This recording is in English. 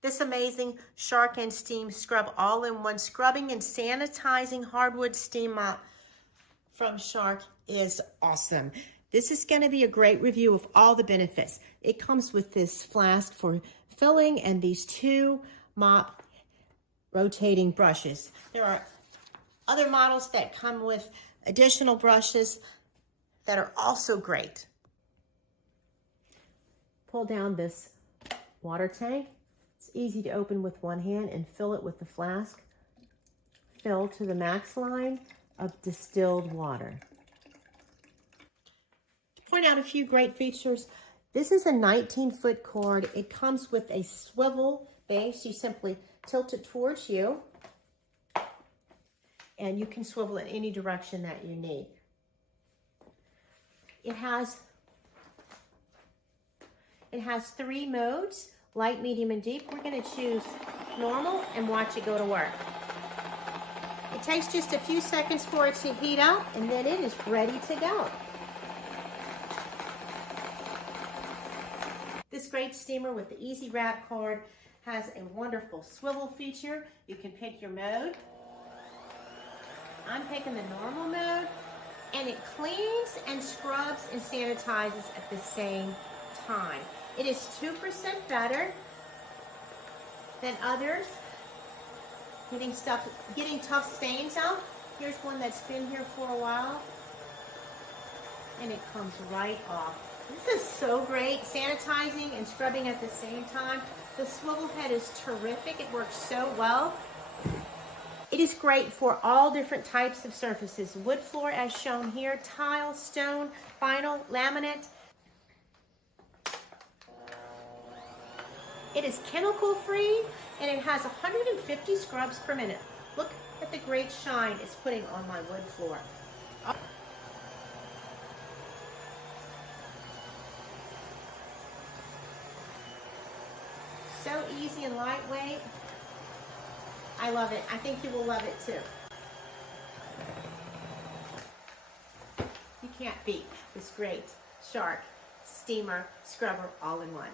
This amazing Shark and Steam Scrub all-in-one scrubbing and sanitizing hardwood steam mop from Shark is awesome. This is going to be a great review of all the benefits. It comes with this flask for filling and these two mop rotating brushes. There are other models that come with additional brushes that are also great. Pull down this water tank. It's easy to open with one hand and fill it with the flask. Fill to the max line of distilled water. To point out a few great features, this is a 19-foot cord. It comes with a swivel base. You simply tilt it towards you, and you can swivel in any direction that you need. It has 3 modes, light, medium, and deep. We're going to choose normal and watch it go to work. It takes just a few seconds for it to heat up, and then it is ready to go. This great steamer with the easy wrap cord has a wonderful swivel feature. You can pick your mode. I'm picking the normal mode, and it cleans and scrubs and sanitizes at the same time. It is 2% better than others. Getting tough stains out. Here's one that's been here for a while, and it comes right off. This is so great, sanitizing and scrubbing at the same time. The swivel head is terrific. It works so well. It is great for all different types of surfaces. Wood floor as shown here, tile, stone, vinyl, laminate. It is chemical free, and it has 150 scrubs per minute. Look at the great shine it's putting on my wood floor. So easy and lightweight. I love it. I think you will love it too. You can't beat this great Shark steamer scrubber all in one.